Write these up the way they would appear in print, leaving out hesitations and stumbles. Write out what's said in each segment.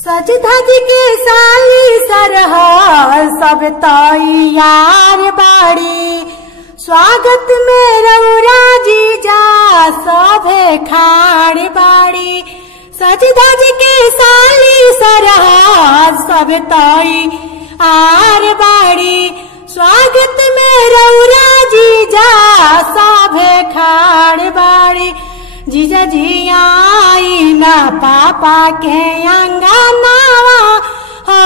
सज धज के साली सरहद सब तैयार बाड़ी, स्वागत में रउरा जीजा सभे खाड़ बाड़ी। सज धज के साली सरहद सब तैयार बाड़ी, स्वागत में रउरा जीजा सभे खाड़ बाड़ी। जीजा जी आई ना पापा के अंगनावा हो,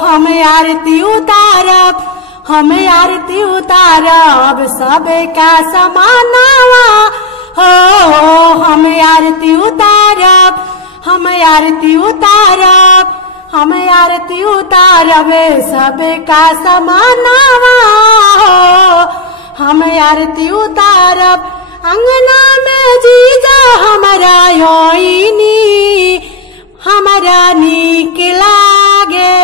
हम आरती उतारब, हम आरती उतारब सबका समानावा हो, हम आरती उतारब, हम आरती उतारब, हम आरती उतारब सबका समानावा हो, हम आरती उतारब। अंगना में जीजा हमारा योइनी हमारा नीक लागे,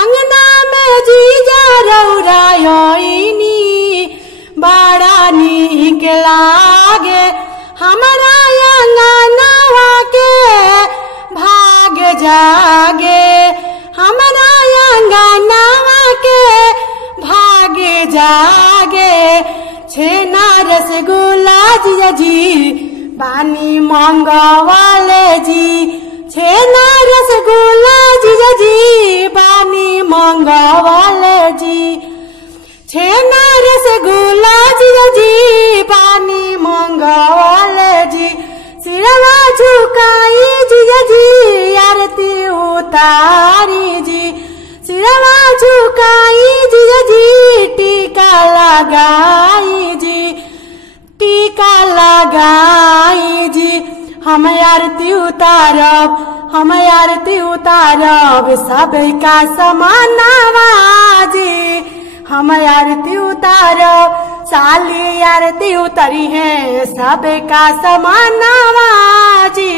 अंगना में जीजा रउरा योइनी बड़ा नीक लागे। हमारा अंगनावा के भाग जागे, हमारा अंगनावा के भाग जागे। छेना रसगुल्ला जीजा जी पानी मंगवाले जी, छेना रसगुल्ला जीजा जी पानी मंगवाले जी, छेना रसगुल्ला जीजा जी पानी मंगवाले जी। सिरवा झुकाई जीजा जी आरती उतारी जी, सिरवा झुकाई जीजा जी टीका लगाई जी, टीका लगाई जी। हम आरती उतारब, हम आरती उतारब सबका समानावा जी, हम आरती उतारब। साली आरती उतरी है सबका समानावा जी,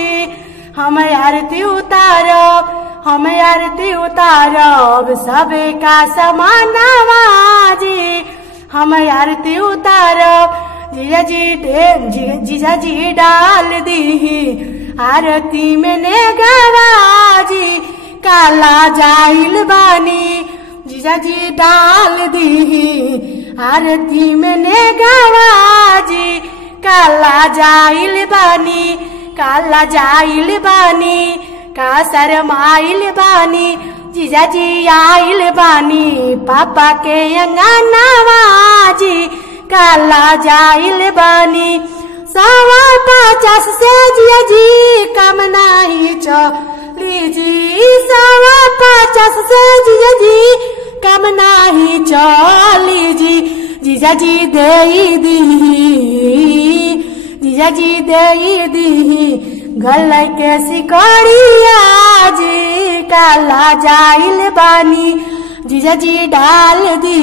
हम आरती उतारब, हम आरती उतारब सबका समानावा जी, हम आरती उतारब। जीजा जी डाल दी आरती में नेगवा जी, काला जाइल बानी। जीजा जी डाल दी आरती में नेगवा जी, काला जाइल बानी, काला जाइल बानी, का शरमाइल बानी। जीजा जी आइल बानी पापा के अंगनावा जी, काला जाइल बानी। 50 से जीजा जी कम नहीं चली जी, 50 से जीजा जी कम नहीं चली जी। जीजा जी दे दी, जीजा जी दे दी गले के सिकड़िया जी, काला जाइल बानी। जीजा जी डाल दी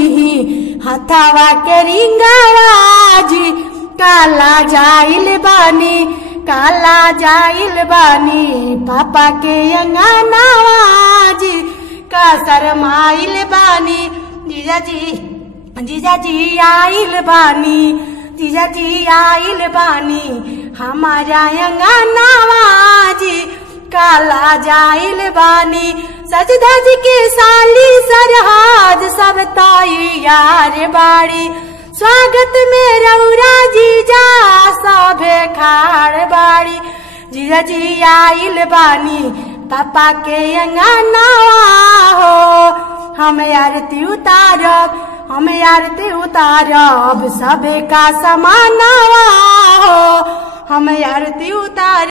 हथावा के रिंगवा जी, काला जाइल बानी, काला जाइल बानी पापा के अंगनावा जी, का शरमाइल बानी। जीजा जी आइल बानी, जीजा जी आइल बानी हमारा अंगनावा जी, काला जाइल बानी। सज धज के साली सरहद सब तैयार बाड़ी, स्वागत में रउरा जीजा सभे खाड़ बाड़ी। जीजा जी आइल बानी पापा के अंगनावा हो, हम आरती उतारब, हम आरती उतारब सबका समानावा हो, हम आरती उतार।